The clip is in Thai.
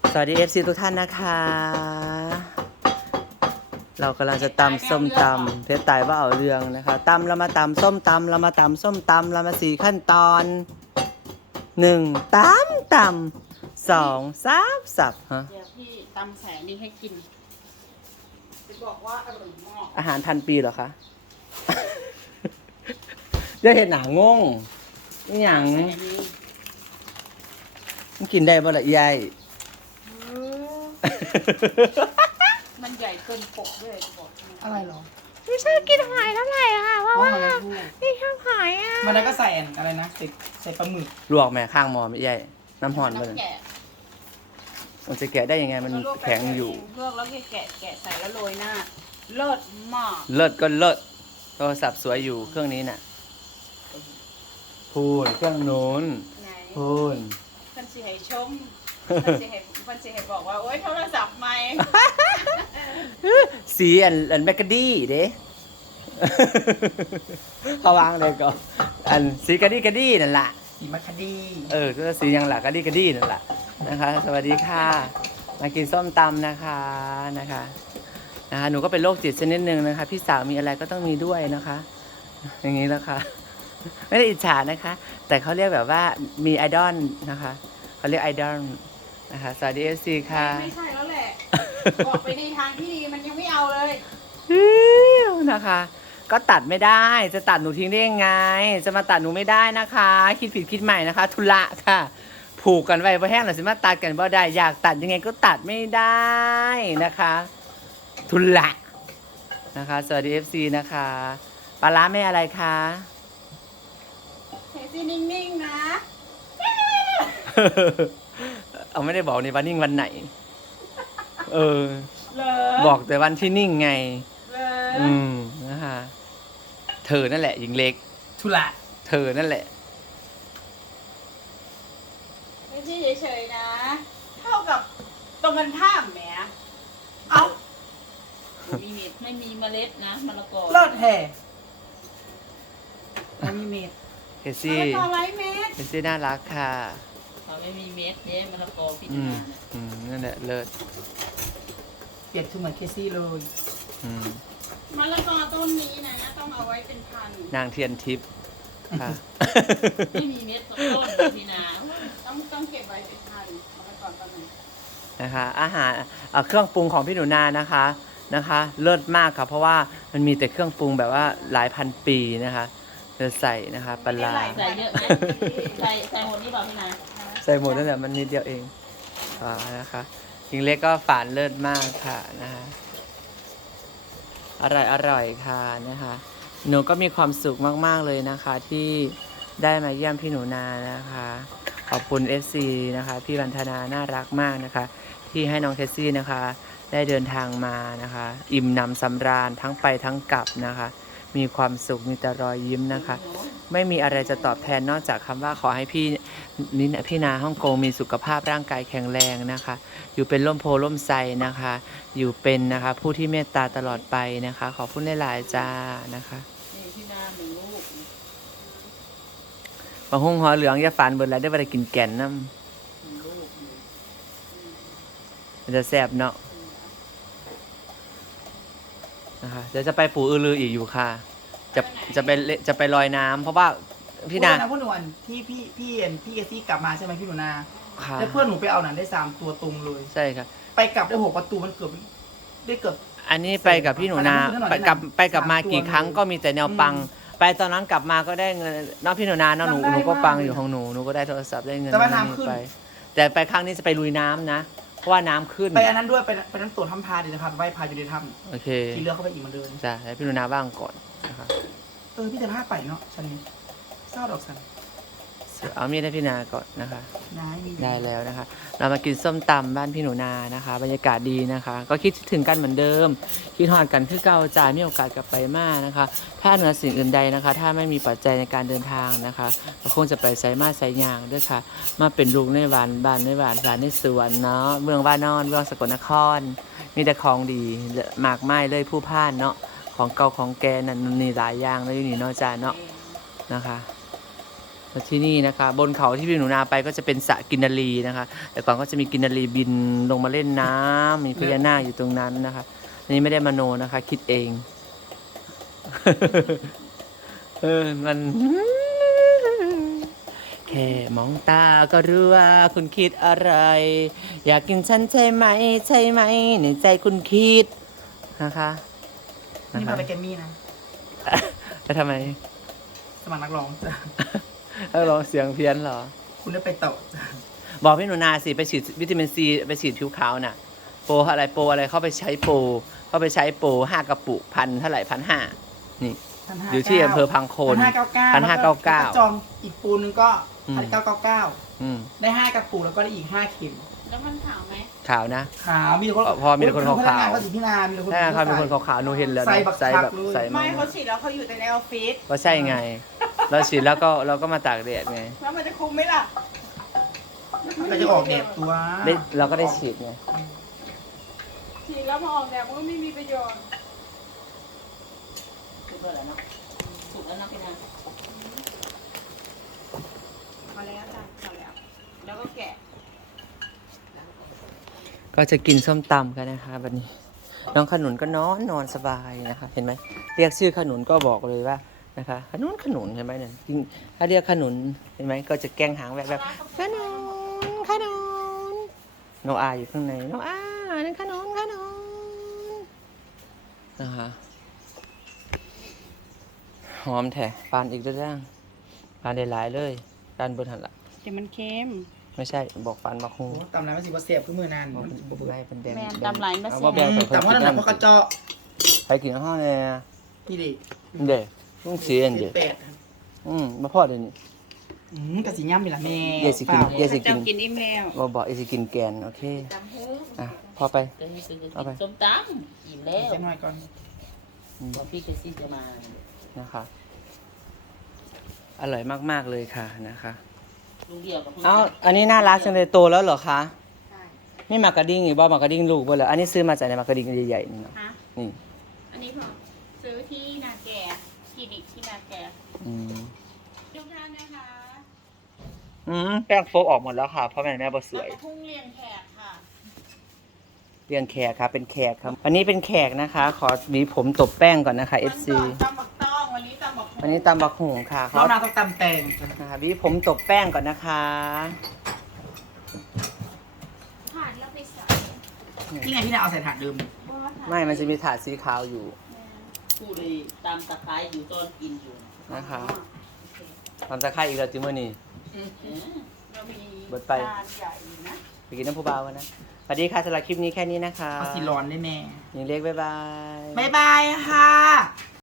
สวัสดีเอฟซีทุกท่านนะคะ เรากำลังจะตำส้มตำเพชรตายว่าเอาเรื่องนะคะตำเรามาตำส้มตำเรามาตำส้มตำเรามา4 ขั้นตอน 1. ตำ 2. สับฮะเดี๋ยวพี่ตำแสงนี้ให้กินจะบอกว่าอร่อยมากอาหารพันปีเหรอคะ จะเห็นหนางงนี่อย่างแสงนี้มันกินได้บ่ละยายมันใหญ่เกินปกด้วยจะบอกให้อะไรเหรอไม่ชอบกินหอยเท่าไหร่อะค่ะเพราะว่าอะไรพูดไม่ชอบหอยอะมันแล้วก็ใส่อะไรนะใส่ปลาหมึกลวกแม่ข้างหมอไม่ยายน้ำห่อนมาเลยแกะมันจะแกะได้ยังไงมันแล้วลวกแข็งอยู่ลวกแล้วแกะใส่แล้วโรยหน้าเลิศมากเลิศก็เลิศโทรศัพท์สวยอยู่เครื่องนี้น่ะพูนเครื่องนู้นไหนพูนพันสิให้ชมพันสิให้บอกว่าโอ๊ยโทรศัพท์ใหม่สีอันแมกกาดี้เด้ เขาวางเลยก็อันสีกะดี้กะดี้นั่นแหละสีมะคดีก็สียังหลักกะดี้กะดี้นั่นแหละนะคะ สวัสดีค่ะมากินส้มตำนะคะหนูก็เป็นโรคจิตชนิดหนึ่งนะคะพี่สาวมีอะไรก็ต้องมีด้วยนะคะ อย่างนี้แล้วค่ะ ไม่ได้อิจฉานะคะ แต่เขาเรียกแบบว่ามีไอดอลนะคะเขาเรียกไอดอลนะคะสวัสดีFC ค่ะไม่ใช่แล้วแหละบอกไปในทางที่ดีมันยังไม่เอาเลยนะคะ ก็ตัดไม่ได้จะตัดหนูทิ้งได้ยังไง จะมาตัดหนูไม่ได้นะคะ คิดผิดคิดใหม่นะคะ ทุละค่ะ ผูกกันไว้เพราะแห้งหรือสิมาตัดกันบ่ได้อยากตัดยังไงก็ตัดไม่ได้นะคะ ทุละนะคะ สวัสดี FC นะคะปลาร้าไม่อะไรคะเฮ้ยสินิ่งๆนะเอาไม่ได้บอกในวันนิ่งวันไหน เออเหรอบอกแต่วันที่นิ่งไงเหรออืมนะคะเธอนั่นแหละหญิงเล็กทุละเธอนั่นแหละไม่ใช่เฉยๆนะ เท่ากับตรงกันข้ามแหมเอ้าไม่มีเมล็ดนะมะละกอเลิศแห่มันมีเม็ดเคมะซี่ละกอไร้เม็ดเคซี่น่ารักค่ะเขาไม่มีเม็ดเนี่ยมะละกอพิจารอืมณาเนี่ยนั่นแหละเลิศเปรียบเสมือนเคซี่เลยอืมมะละกอต้นนี้นะต้องเอาไว้เป็นพันธุ์นางเทียนทิพย์ค่ะไม่มีเม็ดสักต้นพี่นาต้องเก็บไว้เป็นพันธุ์มะละกอต้นนี้นะคะอาหารเครื่องปรุงของพี่หนูนานะคะเลิศมากค่ะเพราะว่ามันมีแต่เครื่องปรุงแบบว่าหลายพันปีนะคะจะใส่นะคะปลาร้าใส่เยอะไหมใส่หมดนี่เปล่าพี่นาใส่หมดนั่นแหละมันนิดเดียวเองนะคะหญิงเล็กก็ฝานเลิศมากค่ะนะคะอร่อยค่ะนะคะหนูก็มีความสุขมากๆเลยนะคะที่ได้มาเยี่ยมพี่หนูนานะคะขอบคุณ FC นะคะพี่วันธนาน่ารักมากนะคะที่ให้น้องเคสซี่นะคะได้เดินทางมานะคะอิ่มหนำสำราญทั้งไปทั้งกลับนะคะมีความสุขมีแต่รอยยิ้มนะคะไม่มีอะไรจะตอบแทนนอกจากคำว่าขอให้พี่นาฮ่องกงมีสุขภาพร่างกายแข็งแรงนะคะอยู่เป็นร่มโพล่มไทรนะคะอยู่เป็นนะคะผู้ที่เมตตาตลอดไปนะคะขอบคุณหลายๆจ้านะคะนี่พี่นาหนึ่งลูกบางห้องหอเหลืองอย่าฝันเบิดแล้วได้ไปกินแก่นน้ำมันจะแซ่บเนาะนะคะเดี๋ยวจะไปปู่อือลืออีกอยู่ค่ะ จะไปลอยน้ำเพราะว่าพี่นาพูดนะพวกหนูอันที่พี่เคซี่กลับมาใช่ไหมพี่หนูนาค่ะแล้วเพื่อนหนูไปเอาหนังได้3 ตัวตรงเลยใช่ค่ะไปกลับได้6 ประตูมันเกือบได้เกือบอันนี้ไปกับพี่หนูนาไปกลับมากี่ครั้งก็มีแต่แนวปัง ไปตอนนั้นกลับมาก็ได้เงินน้องพี่หนูนาน้องหนูก็ปังอยู่ของหนูก็ได้โทรศัพท์ได้เงินไปแต่ไปครั้งนี้จะไปลุยน้ำนะเพราะว่าน้ำขึ้นไปอันนั้นด้วยไปนั้นตัวถ้ำพาเดี๋ยวจะพาไปไหว้พาอยู่ในถ้โอเคำขี่เรือเข้าไปอีกเหมือนเดิมจ้ะให้พี่หนูนาว่างก่อนนะคะพี่จะพาไปเนาะชันนี้เศร้าดอกสันเอามีดให้พี่นาก่อนนะคะนายมีได้แล้วนะคะ เรามากินส้มตำบ้านพี่หนูนานะคะ บรรยากาศดีนะคะ ก็คิดถึงกันเหมือนเดิม คิดฮอดกันคือเก่าจ่ายมีโอกาสกลับไปมานะคะ ถ้าเหนือสิ่งอื่นใดนะคะ ถ้าไม่มีปัจจัยในการเดินทางนะคะก็คงจะไปไสมาไสยางด้วยค่ะ มาเป็นลูกในบ้านในสวนเนาะเมืองว่านอนเมืองสกลนคร มีแต่ของดีมากมายเลยผู้พ่านเนาะของเก่าของแกนั่นนี่หลายอย่างเลยอยู่นี่เนาะจ้าเนาะนะคะแล้วที่นี่นะคะ บนเขาที่พี่หนูนาไปก็จะเป็นสระกินนารีนะคะ แต่ก่อนก็จะมีกินนารีบินลงมาเล่นน้ำมีพญานาคอยู่ตรงนั้นนะคะอันนี้ไม่ได้มโนนะคะ คิดเอง มัน แค่มองตาก็รู้ว่าคุณคิดอะไร อยากกินฉันใช่ไหม ใช่ไหมในใจคุณคิดนะคะนี่มาไปแกมมี่นะแล้วทำไมสมัครนักร้องจ้ะแล้วร้องเสียงเพี้ยนเหรอคุณได้ไปต่อจ้ะบอกพี่หนูนาสิไปฉีดวิตามินซีไปฉีดผิวขาวน่ะ โปรอะไรเข้าไปใช้โปร5 กระปุกเท่าไหร่1,500นี่ 1,599 อยู่ที่อำเภอพังโคน 1,599 1,599 แล้วก็จองอีกปูนึงก็อืม 1,999 อืมได้5กระปุกแล้วก็ได้อีก5เข็มแล้วมันขาวไหมขาวนะขาวมีแต่คนพอมีแต่คนขาวๆพนักงานเขาสิพี่นามีแต่คนถ้าเขาเป็นคนขาวๆหนูเห็นแล้วนะใส่บักใส่คัแบกบเลยใส่ไม่มากเขาฉีดแล้วเขาอยู่แต่ในออฟฟิศก็ใช่ไง เราฉีดแล้วก็เราก็มาตากแดดไงแล้วมันจะคุ้มไหมล่ะก็จะออกแดดตัวเราก็ได้ฉีดไงฉีดแล้วมาออกแดดมันก็ไม่มีประโยชน์ถูกแล้วเนาะถูกแล้วเนาะพี่นางพอแล้วจ้ะพอแล้ว แล้วก็แกะก็จะกินส้มตำกันนะคะวันนี้ น้องขนุนก็นอนสบายนะคะ เห็นไหมเรียกชื่อขนุนก็บอกเลยว่านะคะ ขนุนเห็นไหมเนี่ยจริงถ้าเรียกขนุนเห็นไหมก็จะแกล้งหางแบบขนุนโนอาอยู่ข้างในโนอานั่นขนุนนะคะหอมแท้ปานอีกด้วยจ้างปานได้หลายเลยปานบนหันละแต่มันเค็มไม่ใช่บอกปานบอกคงโอ้ตำน้ำมันสิบ่เสียบคือมือนานบอกมันสิบ่เบื่อไม่เป็นแดงแม่นตำหลายมาเอาเสียว่าแบงไปแต่ว่านั่นน่ะเพราะกระเจาะไปกินข้าวเนี่ยนี่ดิเด็กลุงเสียนเด็กเป็ดมาพอเดี๋ยวนี้กะสิย่ำนี่ล่ะแม่เดี๋ยวสิกินเปล่าเดี๋ยวสิเจ้ากินอิ่มแล้วบอกเอสิกินแกนโอเคอ่ะพอไปเดี๋ยวนี้คือเอาไปส้มตำอิ่มแล้วเส้นหน่อยก่อนบอกพี่เคซี่จะมานะคะอร่อยมากๆเลยค่ะนะคะลุงเดียวกับเอ้าอันนี้น่ารักจังเลยโตแล้วเหรอคะนี่หมากกระดิ่งอีกบ่หมากกระดิ่งลูกบ่เหรออันนี้ซื้อมาจากในหมากกระดิ่งใหญ่ๆนี่เนาะฮะนี่อันนี้พอซื้อที่นาแก่คลินิกที่นาแก่อืมทุกท่านนะคะแป้งโฟกออกหมดแล้วค่ะเพราะแม่บ่สแล้ววยก็พุ่งเรียงแขกค่ะเรียนแขกครับเป็นแขกครับอันนี้เป็นแขกนะคะ ขอหวีผมตบแป้งก่อนนะคะ FC ตำบักต้องวันนี้ตำบักวันนี้ตำบักหุ่งค่ะรอบหน้าต้องตำแตงนะคะหวีผมตบแป้งก่อนนะคะผ่านแล้วไปใส่นี่ไงพี่นาเอาใส่ถาดเดิมไม่มันจะมีถาดสีขาวอยู่พูดเลยตามตะไคร้อยู่ต้นกินอยู่นะคะทำตะไคร้อีกแล้วจิมเมอร์นี่เออเรามีเบิดไปจานใหญ่นะไปกินน้ำผู้เบากันนะสวัสดีค่ะสำหรับคลิปนี้แค่นี้นะคะเอาสีร้อนได้แม่ยิงเล็กบ๊ายบายบ๊ายบายค่ะ